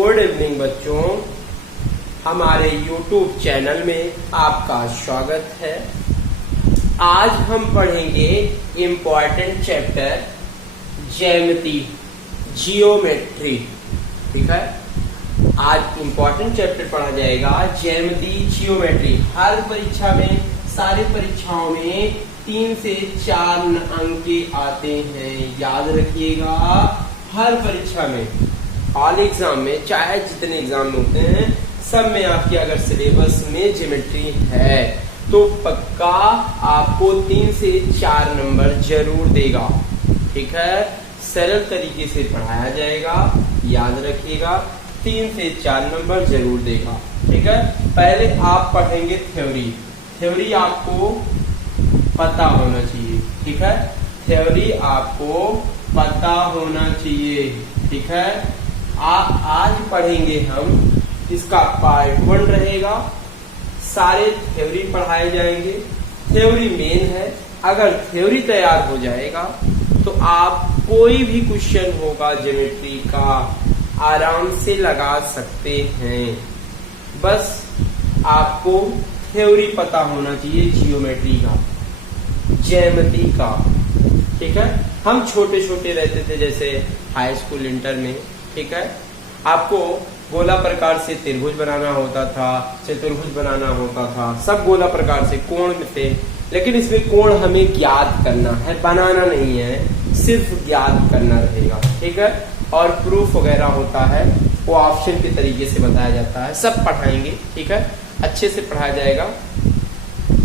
Good evening बच्चों, हमारे YouTube channel में आपका स्वागत है। आज हम पढ़ेंगे इम्पोर्टेंट चैप्टर ज्यामिति, जियोमेट्री। ठीक है, आज इम्पोर्टेंट चैप्टर पढ़ा जाएगा ज्यामिति, जियोमेट्री। हर परीक्षा में, सारी परीक्षाओं में 3 से 4 अंक के आते हैं, याद रखिएगा। हर परीक्षा में, ऑल एग्जाम में, चाहे जितने एग्जाम में होते हैं, सब में आपके अगर सिलेबस में ज्योमेट्री है तो पक्का आपको 3 से 4 नंबर जरूर देगा। ठीक है, सरल तरीके से पढ़ाया जाएगा, याद रखिएगा। 3 से 4 नंबर जरूर देगा। ठीक है, पहले आप पढ़ेंगे थ्योरी। थ्योरी आपको पता होना चाहिए। ठीक है, थ्योरी आपको पता होना चाहिए। ठीक है, आज पढ़ेंगे हम, इसका पार्ट 1 रहेगा। सारे थ्योरी पढ़ाए जाएंगे। थ्योरी मेन है। अगर थ्योरी तैयार हो जाएगा तो आप कोई भी क्वेश्चन होगा ज्योमेट्री का आराम से लगा सकते हैं। बस आपको थ्योरी पता होना चाहिए जियोमेट्री का, ज्यामिति का। ठीक है, हम छोटे छोटे रहते थे, जैसे हाई स्कूल, इंटर में। ठीक है, आपको गोला प्रकार से त्रिभुज बनाना होता था, चतुर्भुज बनाना होता था, सब गोला प्रकार से कोण में थे। लेकिन इसमें कोण हमें ज्ञात करना है, बनाना नहीं है, सिर्फ ज्ञात करना रहेगा। ठीक है, और प्रूफ वगैरह होता है, वो ऑप्शन के तरीके से बताया जाता है। सब पढ़ाएंगे। ठीक है, अच्छे से पढ़ाया जाएगा।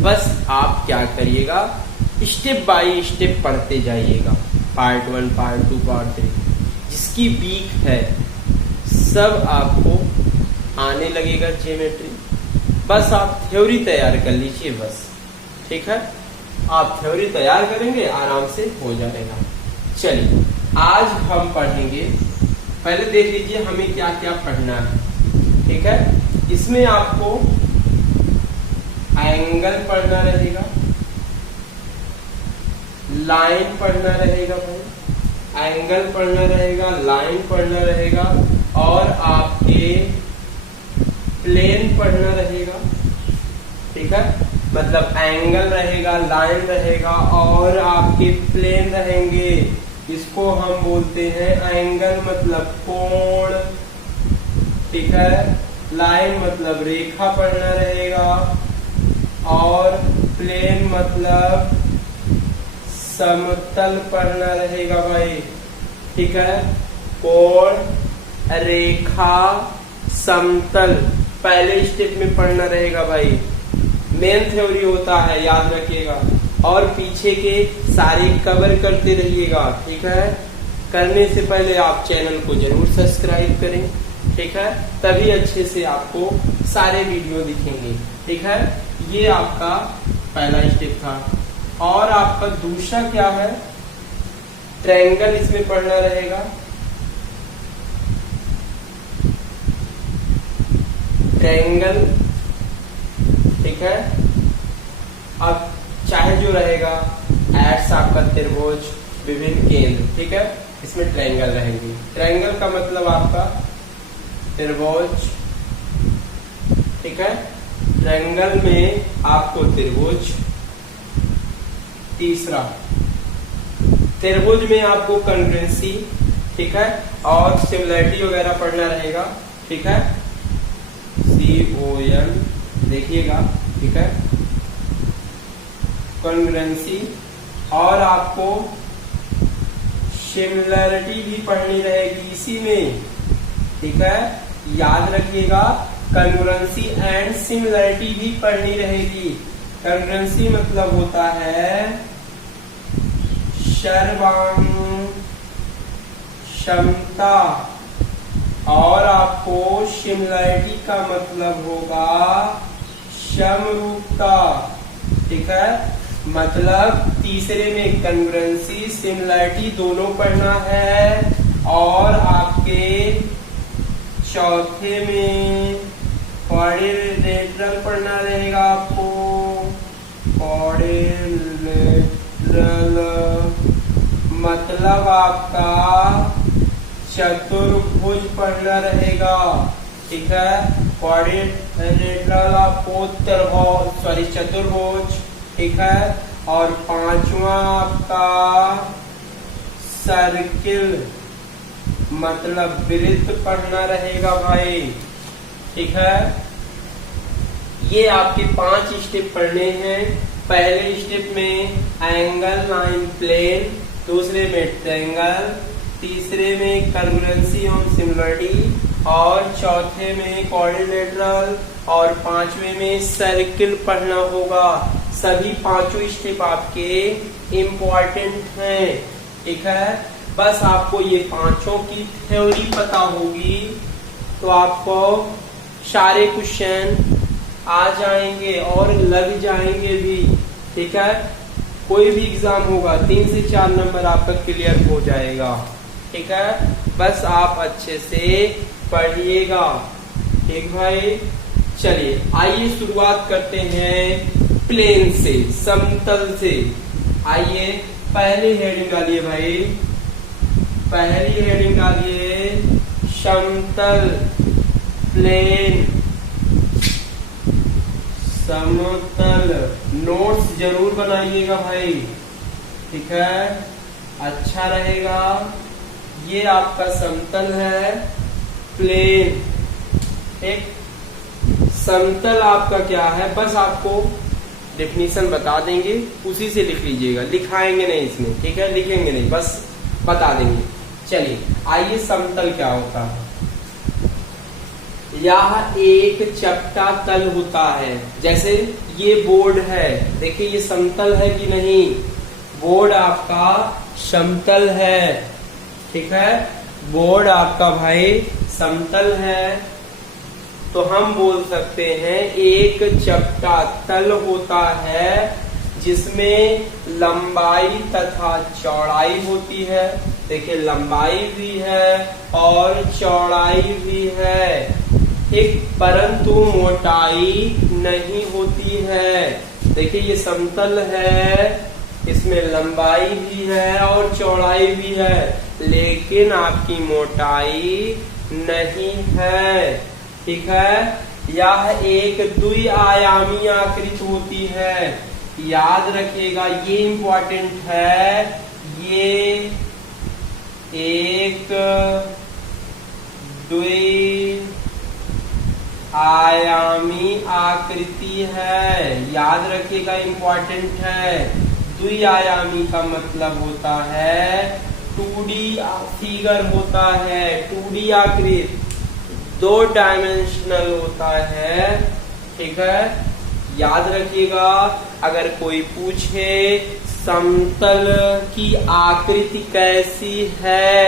बस आप क्या करिएगा, स्टेप बाय स्टेप पढ़ते जाइएगा। पार्ट 1, पार्ट 2, पार्ट 3, जिसकी वीक है सब आपको आने लगेगा ज्योमेट्री। बस आप थ्योरी तैयार कर लीजिए बस। ठीक है, आप थ्योरी तैयार करेंगे, आराम से हो जाएगा। चलिए, आज हम पढ़ेंगे, पहले देख लीजिए हमें क्या क्या पढ़ना है। ठीक है, इसमें आपको एंगल पढ़ना रहेगा, लाइन पढ़ना रहेगा भाई, एंगल पढ़ना रहेगा, लाइन पढ़ना रहेगा, और आपके प्लेन पढ़ना रहेगा। ठीक है, मतलब एंगल रहेगा, लाइन रहेगा और आपके प्लेन रहेंगे। इसको हम बोलते हैं एंगल मतलब कोण। ठीक है, लाइन मतलब रेखा पढ़ना रहेगा, और प्लेन मतलब समतल पढ़ना रहेगा भाई। ठीक है, कोण, रेखा, समतल पहले स्टेप में पढ़ना रहेगा भाई। मेन थ्योरी होता है, याद रखिएगा। और पीछे के सारे कवर करते रहिएगा। ठीक है, करने से पहले आप चैनल को जरूर सब्सक्राइब करें। ठीक है, तभी अच्छे से आपको सारे वीडियो दिखेंगे। ठीक है, ये आपका पहला स्टेप था। और आपका दूसरा क्या है, ट्रायंगल इसमें पढ़ना रहेगा। ट्रायंगल, ठीक है, अब चाहे जो रहेगा एड्स आपका त्रिभुज, विभिन्न केंद्र। ठीक है, इसमें ट्रायंगल रहेंगे। ट्रायंगल का मतलब आपका त्रिभुज। ठीक है, ट्रायंगल में आपको त्रिभुज। तीसरा, त्रिभुज में आपको कॉन्ग्रुएंसी। ठीक है, और सिमिलरिटी वगैरह पढ़ना रहेगा। ठीक है, CON देखिएगा। ठीक है, कॉन्ग्रुएंसी, और आपको सिमिलरिटी भी पढ़नी रहेगी इसी में। ठीक है, याद रखिएगा, कॉन्ग्रुएंसी एंड सिमिलरिटी भी पढ़नी रहेगी। कॉन्ग्रुएंसी मतलब होता है सर्वांग क्षमता, और आपको सिमिलरिटी का मतलब होगा समरूपता। ठीक है, मतलब तीसरे में कॉन्ग्रुएंसी, सिमिलरिटी दोनों पढ़ना है, और आपके चौथे में क्वाड्रिलेटरल पढ़ना रहेगा आपको। क्वाड्रिलेटरल मतलब आपका चतुर्भुज पढ़ना रहेगा, ठीक है। क्वाड्रिलेटरल आपको चतुर्भुज, ठीक है। और पांचवा आपका सर्किल मतलब वृत्त पढ़ना रहेगा भाई, ठीक है। ये आपके 5 स्टेप पढ़ने हैं। पहले स्टेप में एंगल लाइन प्लेन, दूसरे में ट्रायंगल, तीसरे में कर्वेचर और सिमिलरिटी, और चौथे में क्वाड्रिलेटरल, और पांचवे में सर्किल पढ़ना होगा। सभी पांचों स्टेप आपके इम्पोर्टेंट हैं, ठीक है। बस आपको ये पांचों की थ्योरी पता होगी तो आपको सारे क्वेश्चन आ जाएंगे और लग जाएंगे भी, ठीक है। कोई भी एग्जाम होगा 3 से 4 नंबर आपका क्लियर हो जाएगा, ठीक है। बस आप अच्छे से पढ़िएगा, ठीक भाई। चलिए आइए शुरुआत करते हैं प्लेन से, समतल से। आइए पहली हेडिंग डालिए भाई, पहली हेडिंग डालिए समतल, प्लेन, समतल। नोट्स जरूर बनाइएगा भाई, ठीक है, अच्छा रहेगा। ये आपका समतल है, प्लेन, ठीक। समतल आपका क्या है, बस आपको डेफिनेशन बता देंगे, उसी से लिख लीजिएगा, लिखाएंगे नहीं इसमें, ठीक है, लिखेंगे नहीं, बस बता देंगे। चलिए आइए समतल क्या होता है। यह एक चपटा तल होता है, जैसे ये बोर्ड है, देखिए ये समतल है कि नहीं, बोर्ड आपका समतल है, ठीक है। बोर्ड आपका भाई समतल है, तो हम बोल सकते हैं एक चपटा तल होता है जिसमें लंबाई तथा चौड़ाई होती है। देखिए लंबाई भी है और चौड़ाई भी है, ठीक, परंतु मोटाई नहीं होती है। देखिए ये समतल है, इसमें लंबाई भी है और चौड़ाई भी है, लेकिन आपकी मोटाई नहीं है, ठीक है। यह एक द्विआयामी आकृति होती है, याद रखिएगा, ये इंपॉर्टेंट है। ये एक द्विआयामी आकृति है, याद रखिएगा, इंपॉर्टेंट है। द्विआयामी का मतलब होता है 2D फिगर होता है, 2D आकृति, 2 डायमेंशनल होता है, ठीक है। याद रखिएगा, अगर कोई पूछे समतल की आकृति कैसी है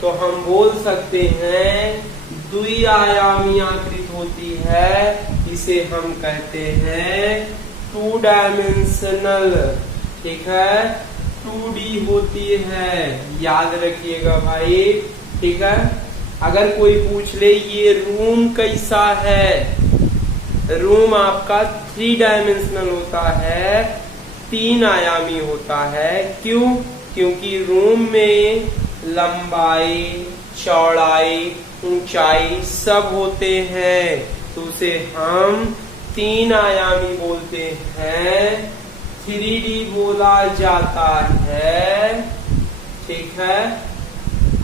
तो हम बोल सकते हैं द्विआयामी आकृति होती है, इसे हम कहते हैं 2 डायमेंशनल, ठीक है, 2D होती है, याद रखिएगा भाई, ठीक है। अगर कोई पूछ ले ये रूम कैसा है, रूम आपका 3 डायमेंशनल होता है, 3 आयामी होता है। क्यों? क्योंकि रूम में लंबाई, चौड़ाई, ऊंचाई सब होते हैं, तो उसे हम 3 आयामी बोलते हैं, 3D बोला जाता है, ठीक है।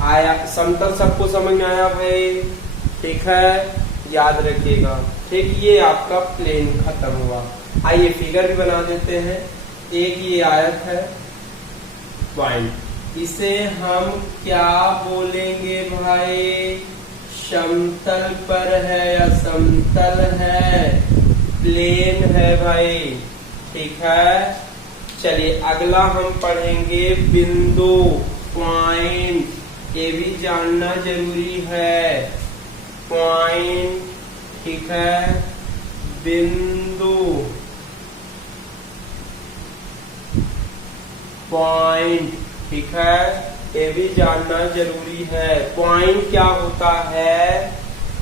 आया समतल सबको समझ में आया भाई, ठीक है, याद रखिएगा, ठीक। ये आपका प्लेन खत्म हुआ। आइए फिगर भी बना देते हैं। एक ये आयत है, पॉइंट, इसे हम क्या बोलेंगे भाई, समतल पर है या समतल है, प्लेन है भाई, ठीक है। चलिए अगला हम पढ़ेंगे बिंदु, पॉइंट, ये भी जानना जरूरी है, पॉइंट, ठीक है, बिंदु, पॉइंट, ठीक है, ये भी जानना जरूरी है। पॉइंट क्या होता है,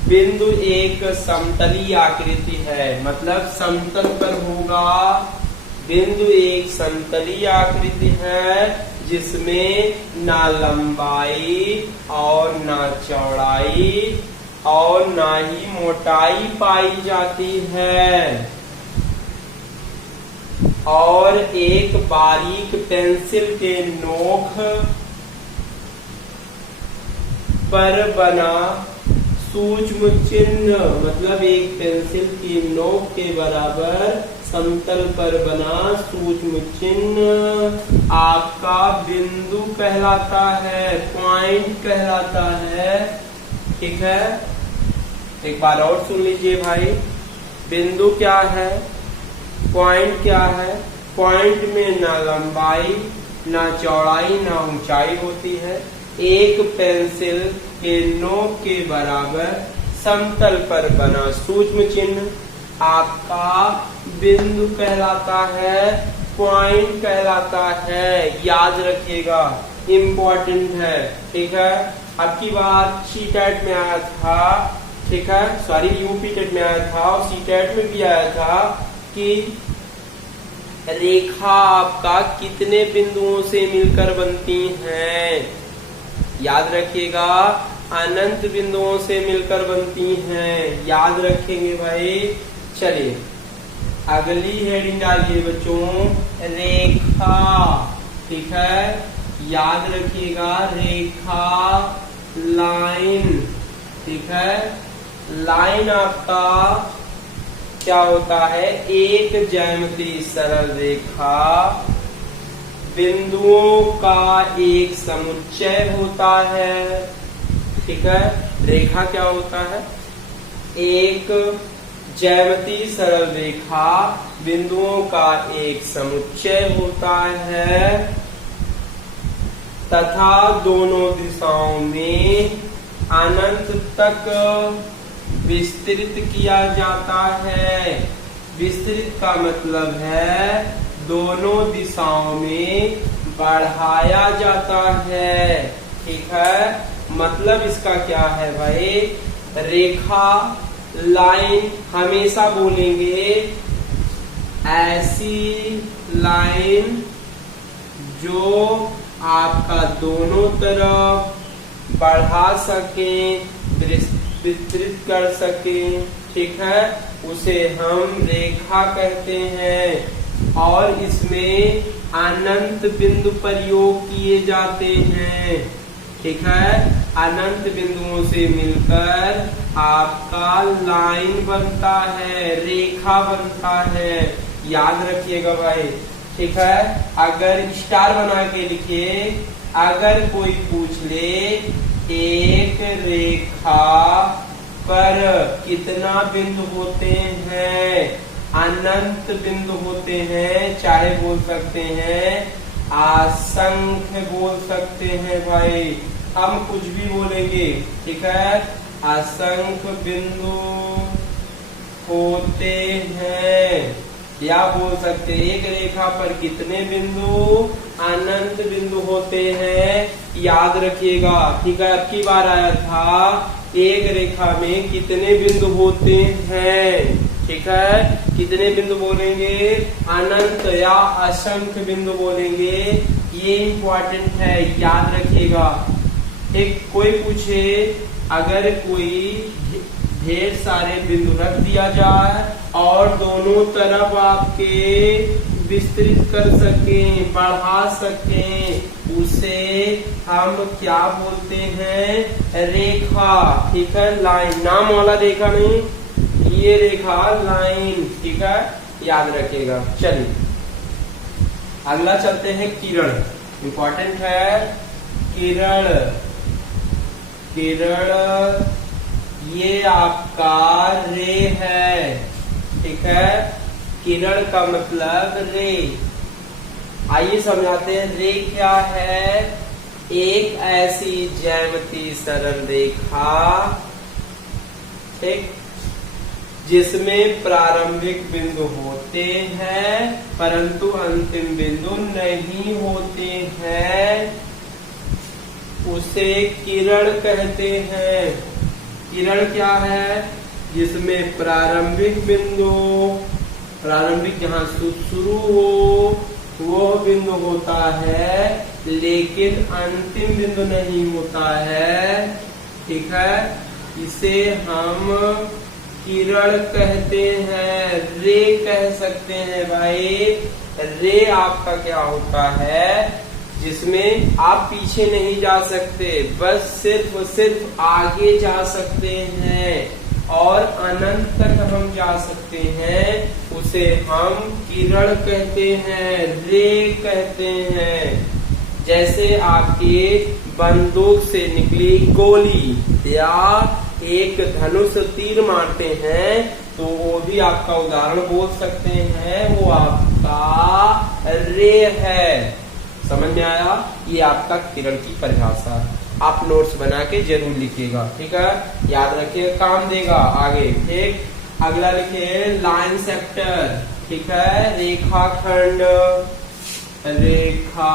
बिंदु एक समतली आकृति है, मतलब समतल पर होगा, बिंदु एक समतलीय आकृति है जिसमें ना लंबाई और ना चौड़ाई और ना ही मोटाई पाई जाती है, और एक बारीक पेंसिल के नोक पर बना सूक्ष्म चिन्ह, मतलब एक पेंसिल की नोक के बराबर समतल पर बना सूक्ष्म चिन्ह आपका बिंदु कहलाता है, पॉइंट कहलाता है। ठीक है, एक बार और सुन लीजिए भाई। बिंदु क्या है, पॉइंट क्या है? पॉइंट में ना लंबाई ना चौड़ाई ना ऊंचाई होती है, एक पेंसिल के नोक के बराबर समतल पर बना सूक्ष्म चिन्ह आपका बिंदु कहलाता है, पॉइंट कहलाता है। याद रखिएगा, इम्पोर्टेंट है। ठीक है, अब की बात सीटेट में आया था, ठीक है, सॉरी यूपी टेट में आया था और सीटेट में भी आया था कि रेखा आपका कितने बिंदुओं से मिलकर बनती हैं। याद रखिएगा, अनंत बिंदुओं से मिलकर बनती हैं। याद रखेंगे भाई। चलिए अगली हेडिंग डालिए बच्चों, रेखा। ठीक है, याद रखिएगा, रेखा, लाइन। ठीक है, लाइन आपका क्या होता है? एक ज्यामितीय सरल रेखा बिंदुओं का एक समुच्चय होता है। ठीक है, रेखा क्या होता है? एक ज्यामितीय सरल रेखा बिंदुओं का एक समुच्चय होता है तथा दोनों दिशाओं में अनंत तक विस्तृत किया जाता है। विस्तृत का मतलब है दोनों दिशाओं में बढ़ाया जाता है। ठीक है, मतलब इसका क्या है भाई? रेखा, लाइन हमेशा बोलेंगे ऐसी लाइन जो आपका दोनों तरफ बढ़ा सके, विस्तृत कर सके। ठीक है, उसे हम रेखा कहते हैं और इसमें अनंत बिंदु प्रयोग किए जाते हैं। ठीक है, अनंत बिंदुओं से मिलकर आपका लाइन बनता है, रेखा बनता है। याद रखिएगा भाई। ठीक है, अगर स्टार बना के लिखिए, अगर कोई पूछ ले एक रेखा पर कितना बिंदु होते हैं? अनंत बिंदु होते हैं, चाहे बोल सकते हैं असंख्य बोल सकते हैं भाई, हम कुछ भी बोलेंगे। ठीक है, असंख्य बिंदु होते हैं, या बोल सकते एक रेखा पर कितने बिंदु? अनंत बिंदु होते हैं। याद रखिएगा। ठीक है, अब की बार आया था एक रेखा में कितने बिंदु होते हैं। ठीक है, कितने बिंदु बोलेंगे? अनंत या असंख्य बिंदु बोलेंगे। ये इम्पोर्टेंट है, याद रखिएगा। एक कोई पूछे, अगर कोई ढेर सारे बिंदु रख दिया जाए और दोनों तरफ आपके विस्तृत कर सकें, बढ़ा सकें, उसे हम क्या बोलते हैं? रेखा। ठीक है, लाइन, नाम वाला रेखा नहीं, ये रेखा लाइन। ठीक है, याद रखिएगा। चलिए अगला चलते हैं, किरण। इंपॉर्टेंट है किरण। किरण ये आपका रे है। ठीक है, किरण का मतलब रे। आइए समझाते हैं, रे क्या है? एक ऐसी ज्यामितीय सरल रेखा, ठीक, जिसमें प्रारंभिक बिंदु होते हैं परंतु अंतिम बिंदु नहीं होते हैं, उसे किरण कहते हैं। किरण क्या है? जिसमें प्रारंभिक बिंदु प्रारंभिक जहां शुरू हो वो बिंदु होता है, लेकिन अंतिम बिंदु नहीं होता है। ठीक है, इसे हम किरण कहते हैं, रे कह सकते हैं भाई। रे आपका क्या होता है, जिसमें आप पीछे नहीं जा सकते, बस सिर्फ आगे जा सकते हैं और अनंत तक हम जा सकते हैं। उसे हम किरण कहते हैं, रे कहते हैं। जैसे आपके बंदूक से निकली गोली या एक धनुष तीर मारते हैं, तो वो भी आपका उदाहरण बोल सकते हैं, वो आपका रे है। समझ में आया? ये आपका किरण की परिभाषा। आप नोट्स बना के जरूर लिखिएगा, ठीक है, याद रखिए, काम देगा आगे। ठीक, अगला लिखिए लाइन सेक्टर। ठीक है, रेखाखंड, रेखा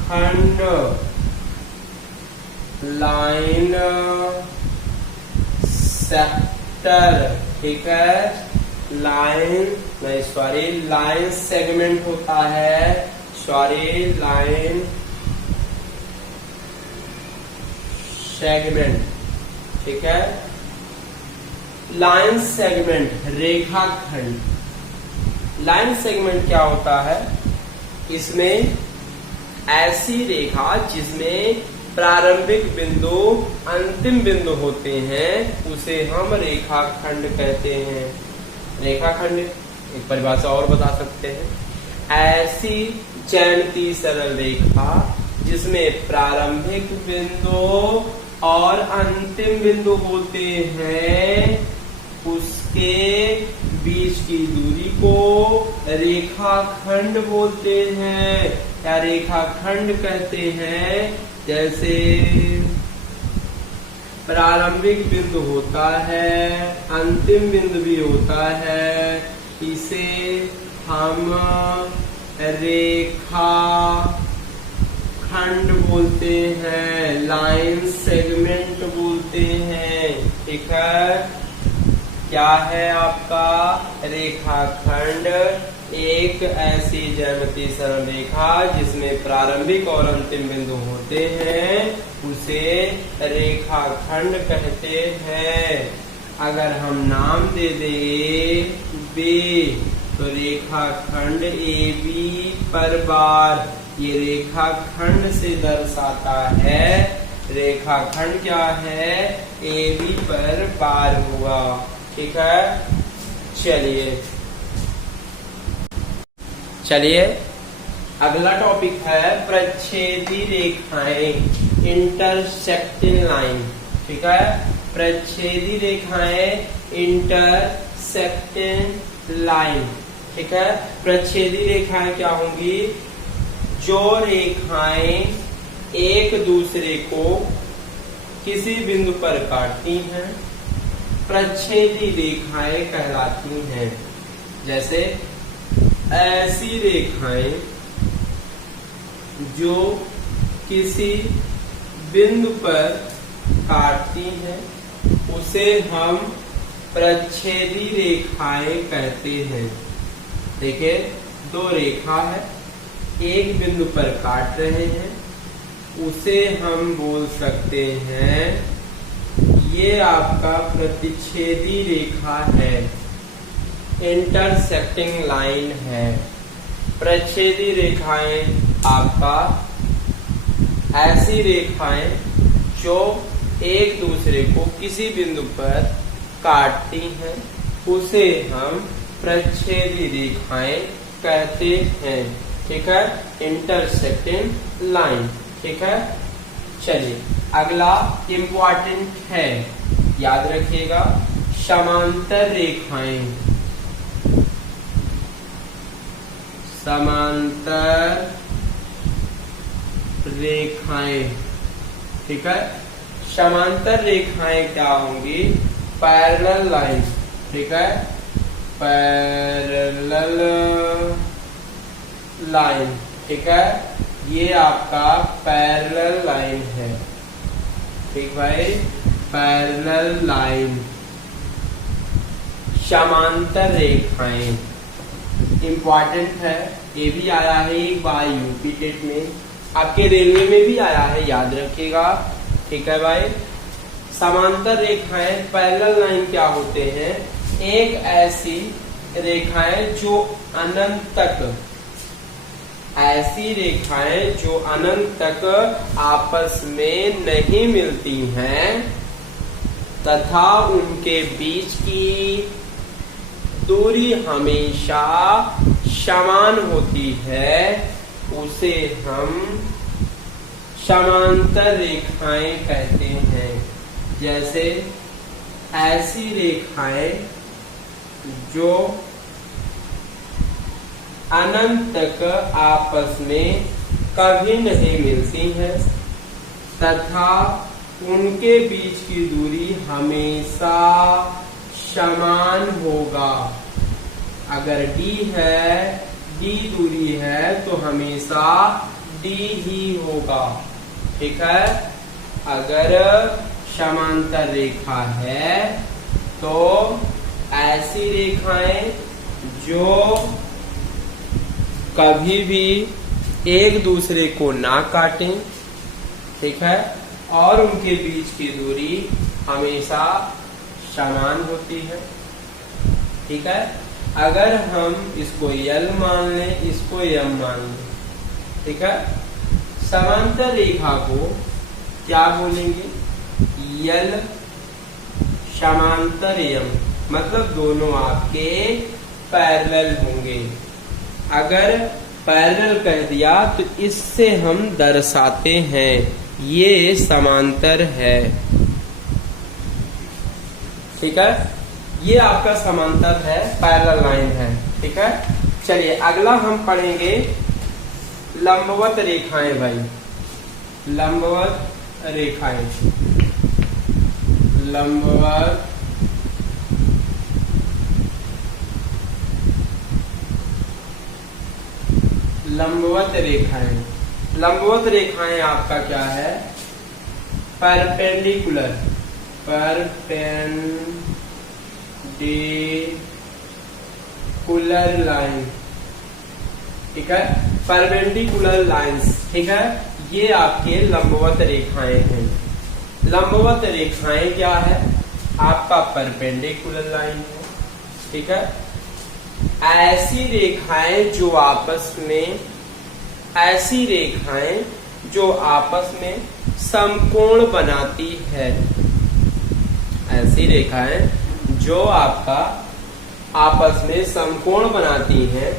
खंड, लाइन सेक्टर। ठीक है, लाइन सेगमेंट होता है, लाइन सेगमेंट। ठीक है, लाइन सेगमेंट, रेखाखंड। लाइन सेगमेंट क्या होता है, इसमें ऐसी रेखा जिसमें प्रारंभिक बिंदु अंतिम बिंदु होते हैं, उसे हम रेखाखंड कहते हैं। रेखाखंड एक परिभाषा और बता सकते हैं, ऐसी ज्यामितीय सरल रेखा जिसमें प्रारंभिक बिंदु और अंतिम बिंदु होते हैं, उसके बीच की दूरी को रेखाखंड बोलते हैं या रेखाखंड कहते हैं। जैसे प्रारंभिक बिंदु होता है, अंतिम बिंदु भी होता है, इसे हम रेखा खंड बोलते हैं, लाइन सेगमेंट बोलते हैं। ठीक है, क्या है आपका रेखाखंड, एक ऐसी ज्यामितीय सरल रेखा जिसमें प्रारंभिक और अंतिम बिंदु होते हैं, उसे रेखाखंड कहते हैं। अगर हम नाम दे दें बी, तो रेखाखंड ए बी पर बार, ये रेखाखंड से दर्शाता है। रेखाखंड क्या है, ए बी पर बार हुआ। ठीक है, चलिए अगला टॉपिक है प्रच्छेदी रेखाएं, इंटरसेक्टिंग लाइन। ठीक है, प्रच्छेदी रेखाएं, इंटरसेक्टिंग लाइन। ठीक है, प्रच्छेदी रेखाएं क्या होंगी, जो रेखाएं एक दूसरे को किसी बिंदु पर काटती हैं, प्रच्छेदी रेखाएं कहलाती हैं। जैसे ऐसी रेखाएं जो किसी बिंदु पर काटती हैं, उसे हम प्रच्छेदी रेखाएं कहते हैं। देखिए, दो रेखा है, एक बिंदु पर काट रहे हैं, उसे हम बोल सकते हैं ये आपका प्रतिच्छेदी रेखा है, इंटरसेक्टिंग लाइन है। प्रच्छेदी रेखाएं आपका ऐसी रेखाएं जो एक दूसरे को किसी बिंदु पर काटती हैं, उसे हम प्रच्छेदी रेखाएं कहते हैं। ठीक है, इंटरसेक्टिंग लाइन। ठीक है, चलिए अगला इम्पोर्टेंट है, याद रखिएगा, समांतर रेखाएं। समांतर रेखाएं। ठीक है, समांतर रेखाएं क्या होंगी, पैरेलल लाइन। ठीक है, पैरेलल लाइन। ठीक है, ये आपका पैरेलल लाइन है। ठीक भाई, पैरेलल लाइन। समांतर रेखाएं। इंपॉर्टेंट है, ये भी आया है एक बार यूपी टेट में, आपके रेलवे में भी आया है, याद रखिएगा। ठीक है भाई। समांतर रेखाएं, पैरेलल लाइन क्या होते हैं? एक ऐसी रेखाएं जो अनंत तक, ऐसी रेखाएं जो अनंत तक आपस में नहीं मिलती हैं तथा उनके बीच की दूरी हमेशा समान होती है, उसे हम समांतर रेखाएं कहते हैं। जैसे ऐसी रेखाएं जो अनंत तक आपस में कभी नहीं मिलती हैं तथा उनके बीच की दूरी हमेशा समान होगा। अगर d है, d दूरी है तो हमेशा d ही होगा। ठीक है। अगर समांतर रेखा है तो ऐसी रेखाएं जो कभी भी एक दूसरे को ना काटें, ठीक है, और उनके बीच की दूरी हमेशा समान होती है। ठीक है। अगर हम इसको L मान लें, इसको M मान लें, ठीक है, समांतर रेखा को क्या बोलेंगे? L समांतर M, मतलब दोनों आपके पैरेलल होंगे। अगर पैरेलल कह दिया तो इससे हम दर्शाते हैं ये समांतर है। ठीक है, ये आपका समांतर है, पैरेलल लाइन है। ठीक है। चलिए अगला हम पढ़ेंगे लंबवत रेखाएं भाई। लंबवत रेखाएं, लंबवत लंबवत रेखाएं। लंबवत रेखाएं आपका क्या है? Perpendicular, perpendicular line. ठीक है, परपेंडिकुलर लाइंस। ठीक है, ये आपके लंबवत रेखाएं हैं। लंबवत रेखाएं क्या है? आपका परपेंडिकुलर लाइन है। ठीक है, ऐसी रेखाएं जो आपस में, ऐसी रेखाएं जो आपस में समकोण बनाती है, ऐसी रेखाएं जो आपका आपस में समकोण बनाती हैं,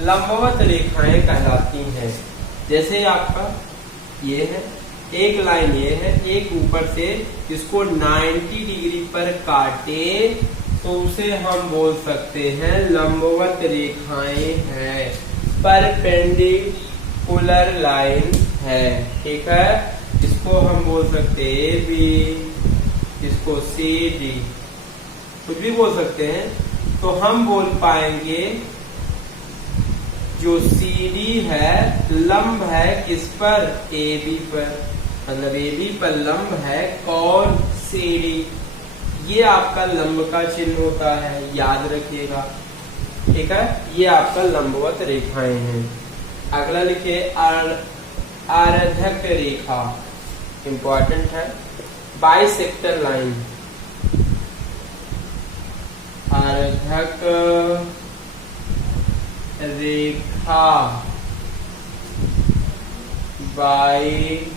लंबवत रेखाएं कहलाती हैं। जैसे आपका ये है, एक लाइन ये है, एक ऊपर से इसको 90 डिग्री पर काटे तो उसे हम बोल सकते हैं लंबवत रेखाएं हैं, परपेंडिकुलर लाइन है। ठीक है, इसको हम बोल सकते हैं AB, इसको CD, कुछ भी बोल सकते हैं। तो हम बोल पाएंगे जो CD है लंब है किस पर? AB पर, मतलब AB पर लंब है कौन? CD। ये आपका लंब का चिन्ह होता है, याद रखिएगा। ठीक है, ये आपका लंबवत रेखाएं हैं। अगला लिखिए आर्धक रेखा, इंपॉर्टेंट है। बाइसेक्टर लाइन, आर्धक रेखा, बाइसेक्टर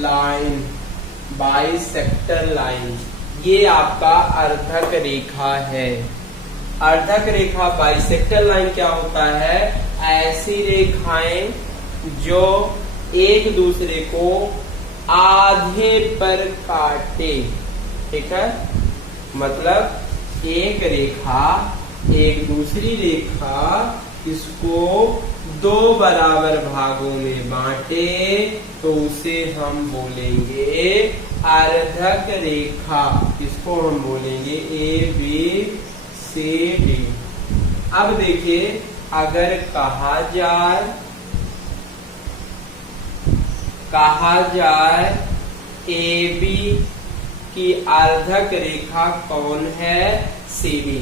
लाइन, बाइसेक्टर लाइन, ये आपका अर्धक रेखा है। अर्धक रेखा, बाइसेक्टर लाइन क्या होता है? ऐसी रेखाएं जो एक दूसरे को आधे पर काटे। ठीक है, मतलब एक रेखा एक दूसरी रेखा इसको दो बराबर भागों में बांटे तो उसे हम बोलेंगे अर्धक रेखा। इसको हम बोलेंगे ABCD। अब देखिए, अगर कहा जाए AB की अर्धक रेखा कौन है? CD।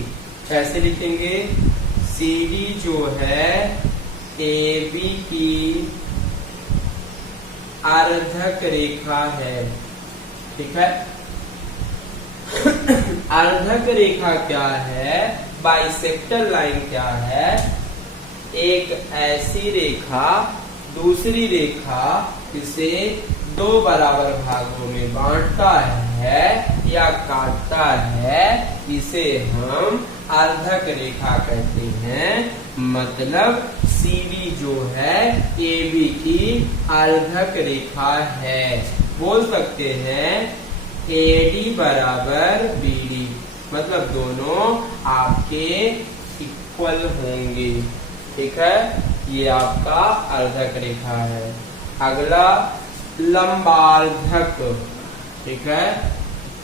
कैसे लिखेंगे? CD जो है AB की अर्धक रेखा है। ठीक है। अर्धक रेखा क्या है? बाइसेक्टर लाइन क्या है? एक ऐसी रेखा दूसरी रेखा इसे दो बराबर भागों में बांटता है या काटता है, इसे हम अर्धक रेखा कहते हैं। मतलब CD जो है AB की अर्धक रेखा है। बोल सकते हैं AD बराबर BD, मतलब दोनों आपके इक्वल होंगे। ठीक है, ये आपका अर्धक रेखा है। अगला लंबार्धक। ठीक है,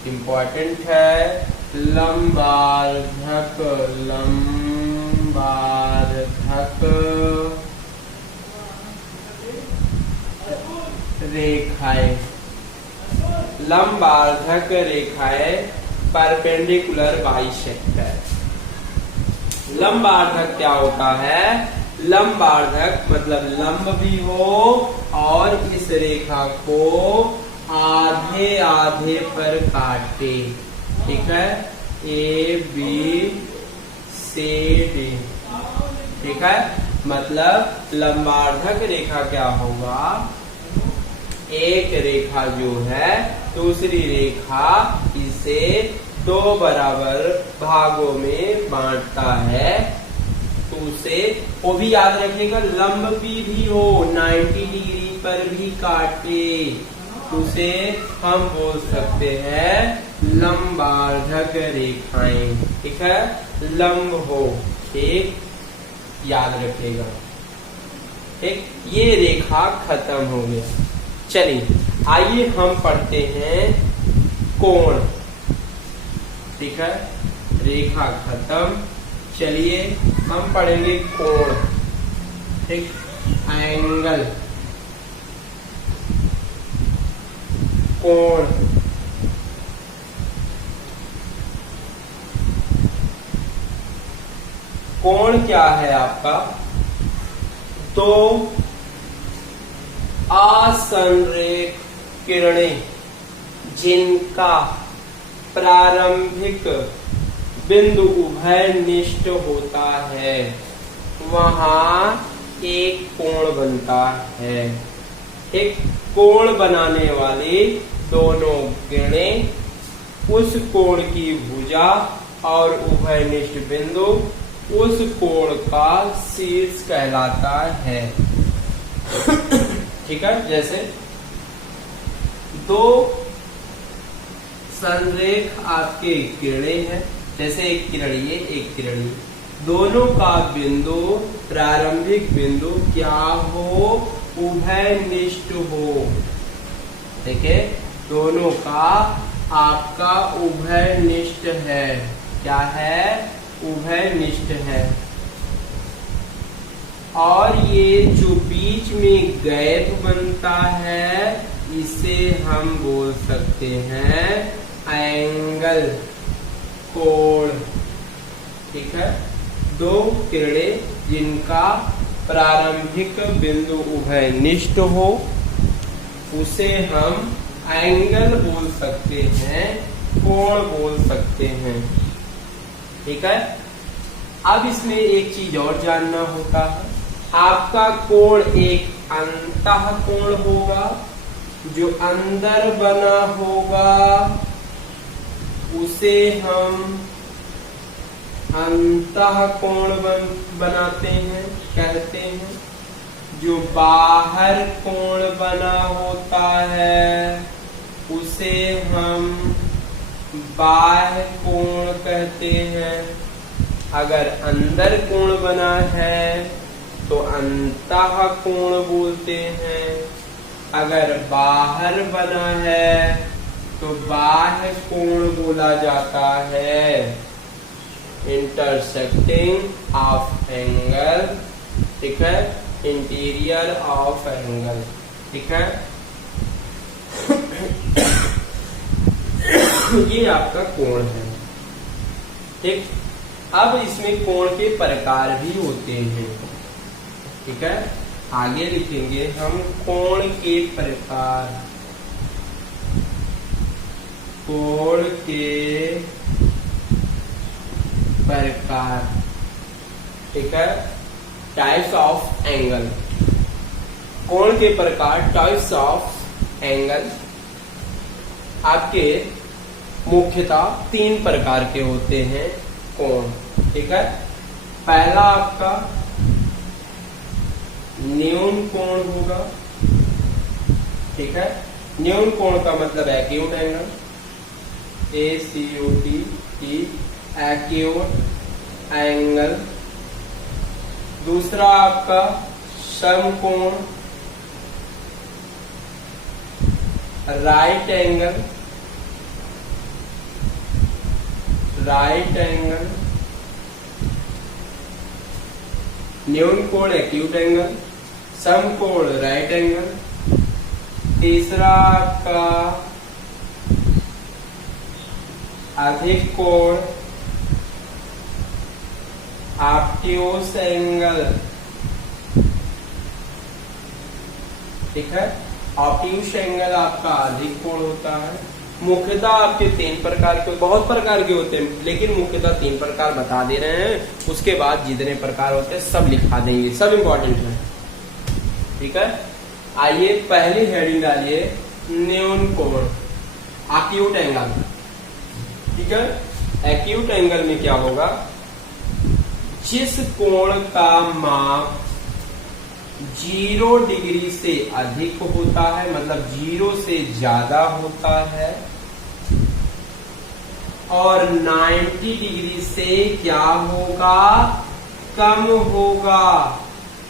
इम्पोर्टेंट है। लंबार्धक, लंबार्धक रेखाएं। लंबार्धक रेखाएं परपेंडिकुलर बाइसेक्टर। लंबार्धक क्या होता है? लंबार्धक मतलब लंब भी हो और इस रेखा को आधे आधे पर काटे। ठीक है, AB से D। ठीक है, मतलब लंबार्धक रेखा क्या होगा? एक रेखा जो है दूसरी रेखा इसे दो बराबर भागों में बांटता है, तो उसे वो भी याद रखिएगा लंब भी हो, 90 डिग्री पर भी काटे, उसे हम बोल सकते हैं लंबार्धक रेखाएं। ठीक है, लंब हो, ठीक, याद रखिएगा। ठीक, ये रेखा खत्म हो गया। चलिए आइए हम पढ़ते हैं कोण। ठीक है, रेखा खत्म। चलिए हम पढ़ेंगे कोण। ठीक, एंगल, कोण। कोण क्या है आपका? दो असंरेख किरणें जिनका प्रारंभिक बिंदु उभयनिष्ठ होता है, वहां एक कोण बनता है। एक कोण बनाने वाली दोनों किरणें उस कोण की भुजा और उभयनिष्ठ बिंदु उस कोण का शीर्ष कहलाता है। ठीक है, जैसे दो संरेख आपके किरणें हैं, जैसे एक किरण ये एक किरण ये, दोनों का बिंदु प्रारंभिक बिंदु क्या हो? उभयनिष्ठ हो। देखिए, दोनों का आपका उभयनिष्ठ है। क्या है? उभयनिष्ठ है। और ये जो बीच में गैप बनता है, इसे हम बोल सकते हैं एंगल, कोण। ठीक है, दो किरणें जिनका प्रारंभिक बिंदु उभयनिष्ठ हो, उसे हम एंगल बोल सकते हैं, कोण बोल सकते हैं। ठीक है, अब इसमें एक चीज और जानना होता है। आपका कोण एक अंतः कोण होगा, जो अंदर बना होगा उसे हम अंतः कोण बनाते हैं, कहते हैं। जो बाहर कोण बना होता है उसे हम बाह्य कोण कहते हैं। अगर अंदर कोण बना है तो अंतः कोण बोलते हैं। अगर बाहर बना है तो बाह्य कोण बोला जाता है। इंटरसेक्टिंग ऑफ एंगल, ठीक है, इंटीरियर ऑफ एंगल। ठीक है, ये आपका कोण है। ठीक, अब इसमें कोण के प्रकार भी होते हैं। ठीक है, आगे लिखेंगे हम कोण के प्रकार। कोण के प्रकार, ठीक है, टाइप्स ऑफ एंगल। कोण के प्रकार, टाइप्स ऑफ एंगल आपके मुख्यतः 3 प्रकार के होते हैं कोण। ठीक है, पहला आपका न्यून कोण होगा। ठीक है, न्यून कोण का मतलब acute angle, ACUT, acute angle. दूसरा आपका समकोण, राइट एंगल, राइट एंगल। न्यून कोण एक्यूट एंगल, समकोण राइट एंगल। तीसरा आपका अधिक कोण, ऑब्ट्यूस एंगल। ठीक है, ऑब्ट्यूस एंगल आपका अधिक कोण होता है। मुख्यतः आपके 3 प्रकार के, बहुत प्रकार के होते हैं, लेकिन मुख्यतः 3 प्रकार बता दे रहे हैं। उसके बाद जितने प्रकार होते हैं सब लिखा देंगे, सब इंपॉर्टेंट है। ठीक है, आइए पहली हेडिंग डालिए, न्यून कोण, एक्यूट एंगल। ठीक है, एक्यूट एंगल में क्या होगा, जिस कोण का माप 0 डिग्री से अधिक होता है, मतलब 0 से ज्यादा होता है, और 90 डिग्री से क्या होगा, कम होगा,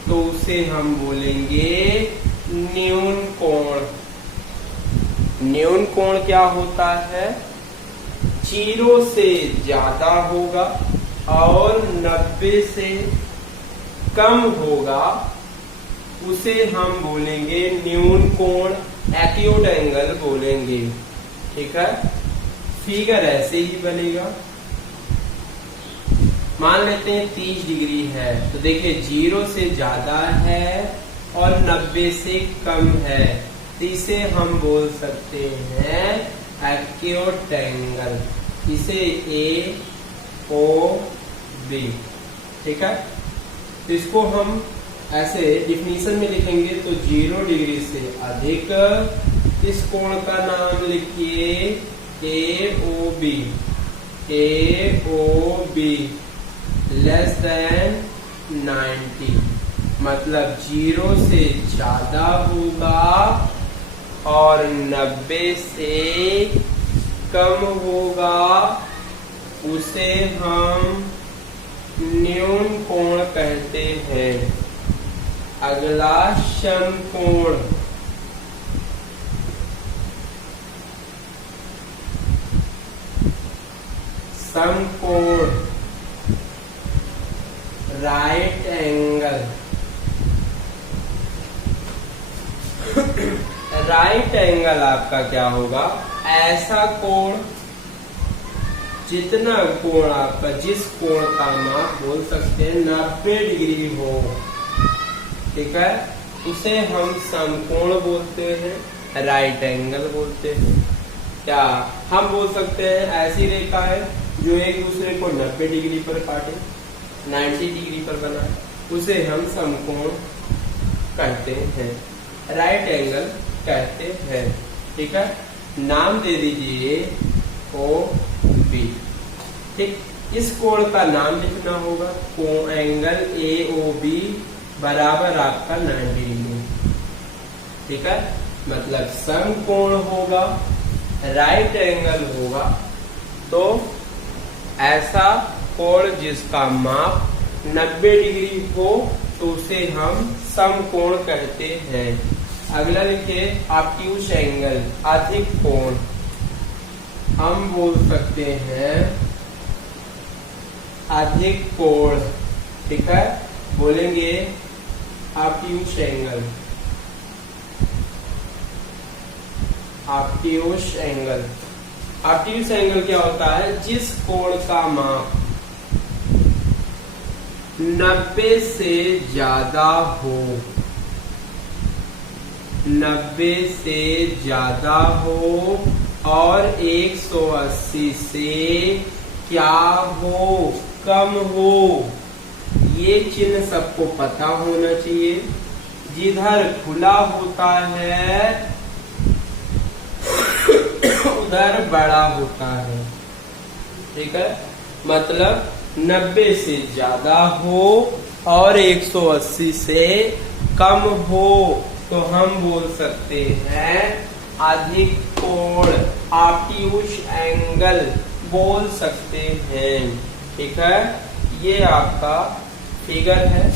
तो उसे हम बोलेंगे न्यून कोण। न्यून कोण क्या होता है, 0 से ज्यादा होगा और 90 से कम होगा, उसे हम बोलेंगे न्यून कोण, एक्यूट एंगल बोलेंगे। ठीक है, फिगर ऐसे ही बनेगा। मान लेते हैं 30 डिग्री है, तो देखिए 0 से ज्यादा है और 90 से कम है, तो इसे हम बोल सकते हैं एक्यूट एंगल। इसे AOB। ठीक है, तो इसको हम ऐसे डिफिनीशन में लिखेंगे तो 0 डिग्री से अधिक, इस कोण का नाम लिखिए AOB। AOB लेस देन 90, मतलब 0 से ज्यादा होगा और 90 से कम होगा, उसे हम न्यून कोण कहते हैं। अगला समकोण। समकोण, राइट एंगल। राइट एंगल आपका क्या होगा, ऐसा कोण, जितना कोण आपका, जिस कोण का माप बोल सकते हैं 90 डिग्री हो, ठीक है, उसे हम समकोण बोलते हैं, राइट एंगल बोलते हैं। क्या हम बोल सकते हैं, ऐसी रेखा है जो एक दूसरे को 90 डिग्री पर काटे, 90 डिग्री पर बनाए, उसे हम समकोण कहते हैं, राइट एंगल कहते हैं। ठीक है, नाम दे दीजिए OB। ठीक, इस कोण का नाम लिखना होगा, कोण एंगल AOB बराबर आपका 90 डिग्री। ठीक है, मतलब समकोण होगा, राइट एंगल होगा, तो ऐसा कोण जिसका माप 90 डिग्री हो तो उसे हम समकोण कहते हैं। अगला लिखिए ऑब्ट्यूस एंगल, अधिक कोण, हम बोल सकते हैं अधिक कोण। ठीक है, बोलेंगे obtuse angle, obtuse angle. Obtuse angle क्या होता है? जिस कोण का माप 90 से ज्यादा हो, 90 से ज्यादा हो और 180 से क्या हो? कम हो। ये चिन्ह सबको पता होना चाहिए। जिधर खुला होता है उधर बड़ा होता है। ठीक है, मतलब 90 से ज्यादा हो और 180 से कम हो तो हम बोल सकते हैं अधिक कोण, ऑब्ट्यूज एंगल बोल सकते हैं। ठीक है, ये आपका फिगर है।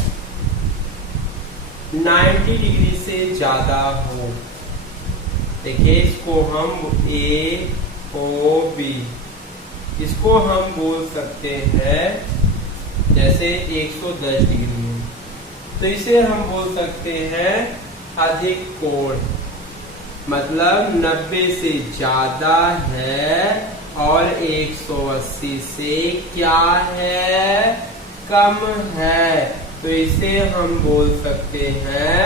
90 डिग्री से ज्यादा हो, देखिए इसको हम ए ओ बी, इसको हम बोल सकते हैं जैसे 110 डिग्री है तो इसे हम बोल सकते हैं अधिक कोण, मतलब 90 से ज्यादा है और 180 से क्या है? कम है, तो इसे हम बोल सकते हैं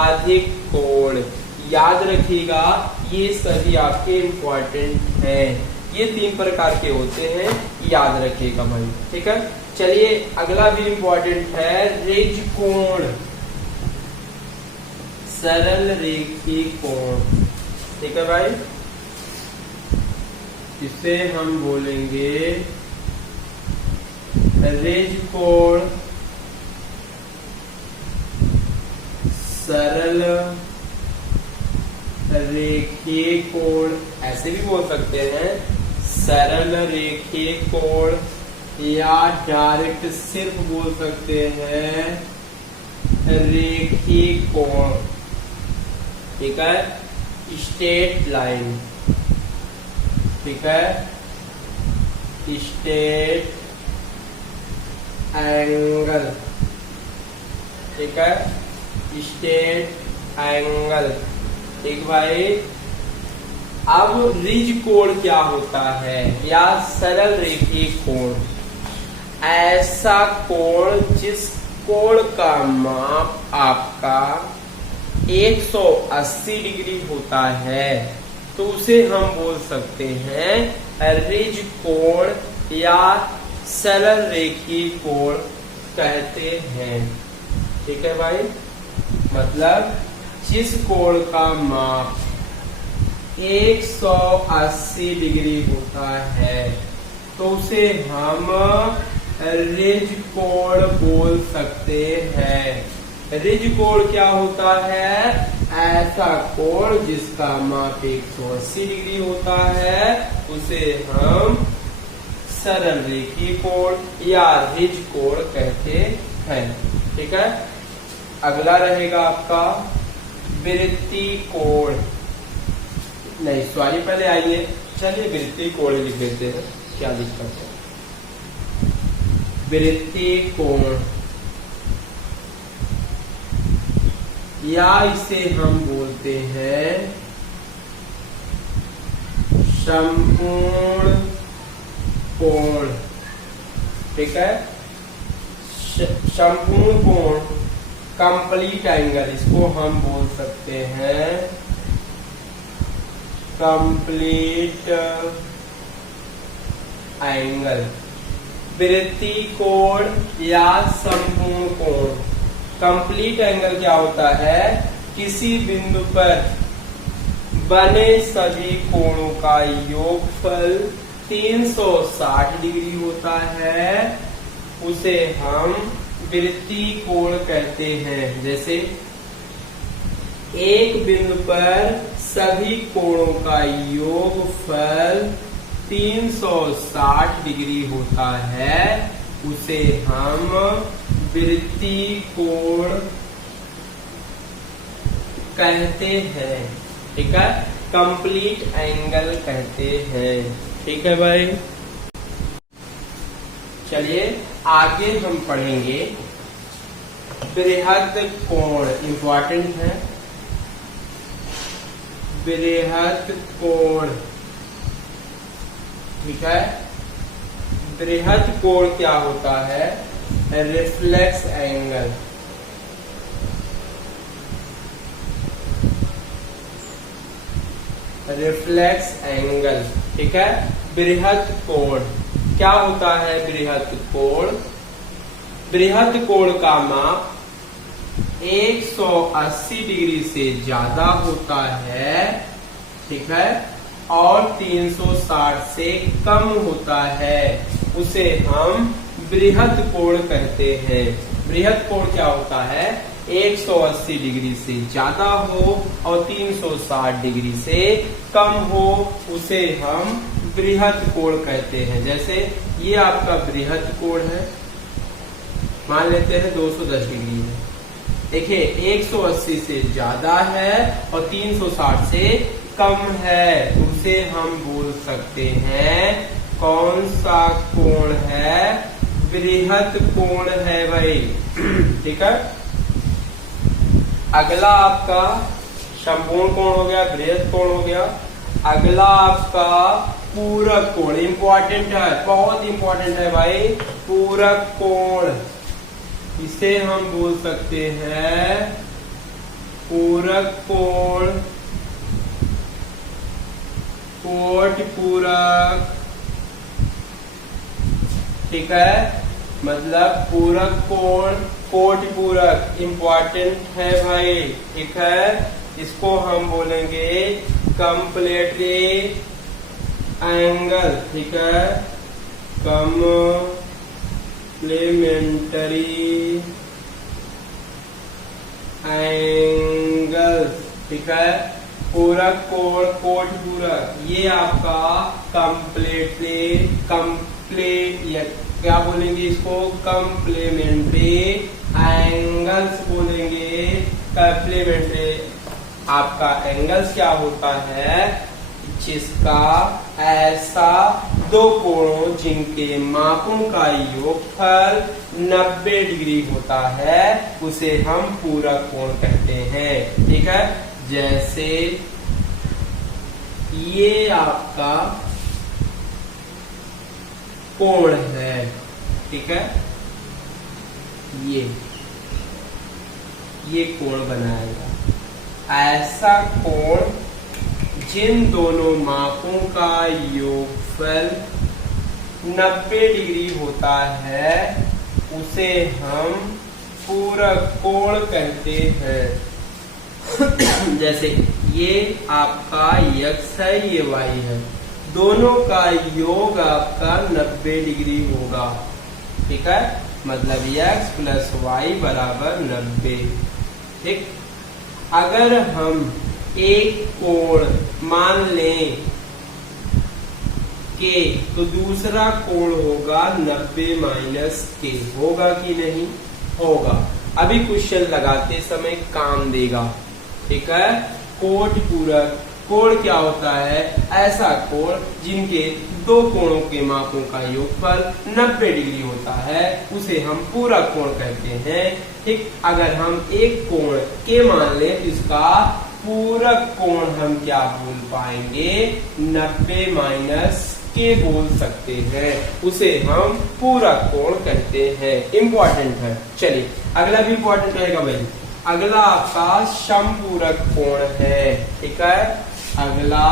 अधिक कोण। याद रखिएगा ये सभी आपके इम्पोर्टेंट हैं, ये 3 प्रकार के होते हैं, याद रखिएगा भाई। ठीक है, चलिए अगला भी इम्पोर्टेंट है रिज कोण, सरल रेखी कोण। ठीक है भाई, इसे हम बोलेंगे रिज कोण, सरल रेखीय कोण, ऐसे भी बोल सकते हैं सरल रेखीय कोण, या डायरेक्ट सिर्फ बोल सकते हैं रेखीय कोण। ठीक है, स्ट्रेट लाइन। ठीक है, स्ट्रेट एंगल। ठीक है, स्ट्रेट एंगल। ठीक भाई, अब रिज कोण क्या होता है या सरल रेखीय कोण? ऐसा कोण जिस कोण का माप आपका 180 डिग्री होता है तो उसे हम बोल सकते हैं रिज कोण या सरल रेखीय कोण कहते हैं। ठीक है भाई, मतलब जिस कोण का माप 180 डिग्री होता है तो उसे हम रिज कोण बोल सकते हैं। रिज कोण क्या होता है? ऐसा कोण जिसका माप 180 डिग्री होता है उसे हम सरल रेखीय कोण या रिज कोण कहते हैं। ठीक है, अगला रहेगा आपका वृत्तीय कोण। नहीं सॉरी, पहले आइए चलिए वृत्तीय कोण लिख देते हैं, क्या दिक्कत है। वृत्तीय कोण या इसे हम बोलते हैं संपूर्ण कोण। ठीक है, संपूर्ण कोण, कंप्लीट एंगल, इसको हम बोल सकते हैं कंप्लीट एंगल। वृत्तीय कोण या संपूर्ण कोण। कंप्लीट एंगल क्या होता है? किसी बिंदु पर बने सभी कोणों का योगफल 360 डिग्री होता है, उसे हम वृत्तीय कोण कहते हैं। जैसे एक बिंदु पर सभी कोणों का योगफल 360 डिग्री होता है, उसे हम वृत्तीय कोण कहते हैं। ठीक है, कंप्लीट एंगल कहते हैं। ठीक है भाई, चलिए आगे हम पढ़ेंगे बृहद कोण। इंपॉर्टेंट है बृहद कोण, ठीक है। बृहद कोण क्या होता है? Reflex angle. रिफ्लेक्स एंगल, ठीक है। बृहद कोण क्या होता है? बृहद कोण, बृहद कोण का माप 180 डिग्री से ज्यादा होता है, ठीक है, और 360 से कम होता है, उसे हम बृहद कोण कहते हैं। बृहद कोण क्या होता है? 180 डिग्री से ज्यादा हो और 360 डिग्री से कम हो, उसे हम बृहद कोण कहते हैं। जैसे ये आपका बृहद कोण है, मान लेते हैं 210 डिग्री है। देखिए 180 से ज्यादा है और 360 से कम है, उसे हम बोल सकते हैं कौन सा कोण है? बृहद कोण है भाई, ठीक है। अगला आपका समपूर्ण कोण हो गया, बृहद कोण हो गया। अगला आपका पूरक कोण, इंपॉर्टेंट है, बहुत इंपॉर्टेंट है भाई। पूरक कोण, इसे हम बोल सकते हैं पूरक कोण, कोट पूरक, ठीक है। मतलब पूरक कोण, कोट पूरक इंपॉर्टेंट है भाई, ठीक है। इसको हम बोलेंगे कंप्लीटरी एंगल, ठीक है। कंप्लीमेंट्री एंगल, ठीक है। पूरक कोण, कोट पूरक, ये आपका क्या बोलेंगे इसको? कंप्लीमेंट्री एंगल्स बोलेंगे। कंप्लीमेंट्री आपका एंगल्स क्या होता है? जिसका ऐसा दो कोणों जिनके मापों का योगफल 90 डिग्री होता है, उसे हम पूरक कोण कहते हैं, ठीक है। जैसे ये आपका कोण है, ठीक है, ये कोण बनाएगा। ऐसा कोण जिन दोनों मापों का योगफल 90 डिग्री होता है, उसे हम पूरक कोण कहते हैं। जैसे ये आपका x है, ये y है, दोनों का योग आपका 90 डिग्री होगा, ठीक है। मतलब x प्लस वाई बराबर 90, ठीक। अगर हम एक कोण मान लें के, तो दूसरा कोण होगा 90 माइनस के, होगा कि नहीं? होगा। अभी क्वेश्चन लगाते समय काम देगा, ठीक है। कोट पूरक कोण क्या होता है? ऐसा कोण जिनके दो कोणों के मापों का योगफल 90 डिग्री होता है, उसे हम पूरक कोण कहते हैं, ठीक। अगर हम एक कोण के मान लें तो इसका पूरक कोण हम क्या बोल पाएंगे? 90 माइनस के बोल सकते हैं, उसे हम पूरक कोण कहते हैं। इंपॉर्टेंट है। चलिए अगला भी इंपॉर्टेंट रहेगा भाई। अगला आपका समपूरक कोण है, ठीक है। अगला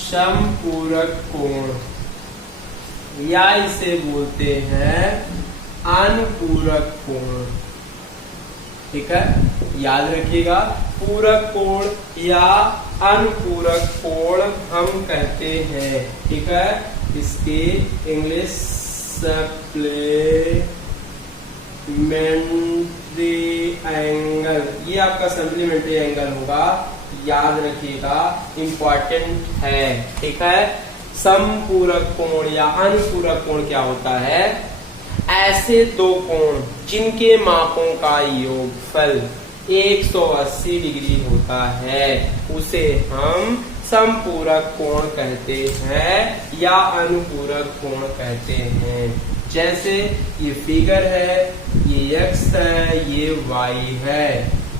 समपूरक कोण, या इसे बोलते हैं अनुपूरक कोण, ठीक है। याद रखिएगा, पूरक कोण या अनुपूरक कोण हम कहते हैं, ठीक है। इसके इंग्लिश सप्लीमेंट्री एंगल, ये आपका सप्लीमेंट्री एंगल होगा, याद रखिएगा, इंपॉर्टेंट है, ठीक है। समपूरक कोण या अनुपूरक कोण क्या होता है? ऐसे दो कोण जिनके मापों का योगफल 180 डिग्री होता है, उसे हम समपूरक कोण कहते हैं या अनुपूरक कोण कहते हैं। जैसे ये फिगर है, ये x है, ये y है,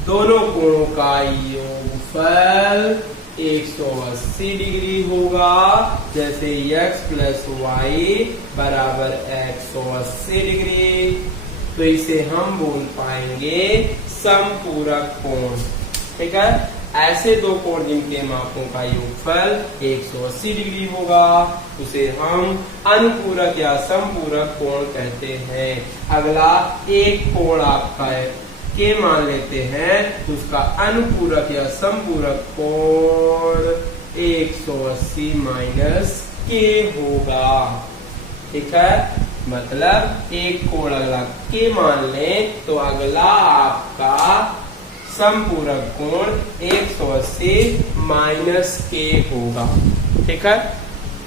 दोनों कोणों का योगफल 180 डिग्री होगा, जैसे x प्लस वाई बराबर 180 डिग्री। तो इसे हम बोल पाएंगे समपूरक कोण। ठीक है, ऐसे दो कोण जिनके मापों का योगफल 180 डिग्री होगा उसे हम अनुपूरक या समपूरक कोण कहते हैं। अगला एक कोण आपका के मान लेते हैं, तो उसका अनुपूरक या समपूरक कोण 180 माइनस के होगा। ठीक है, मतलब एक कोण अगला के मान लें तो अगला आपका समपूरक कोण 180 माइनस के होगा। ठीक है,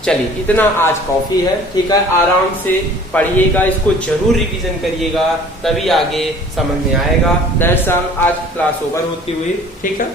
चलिए इतना आज काफी है। ठीक है, आराम से पढ़िएगा, इसको जरूर रिवीजन करिएगा, तभी आगे समझ में आएगा। दरअसल आज क्लास ओवर होती हुई। ठीक है।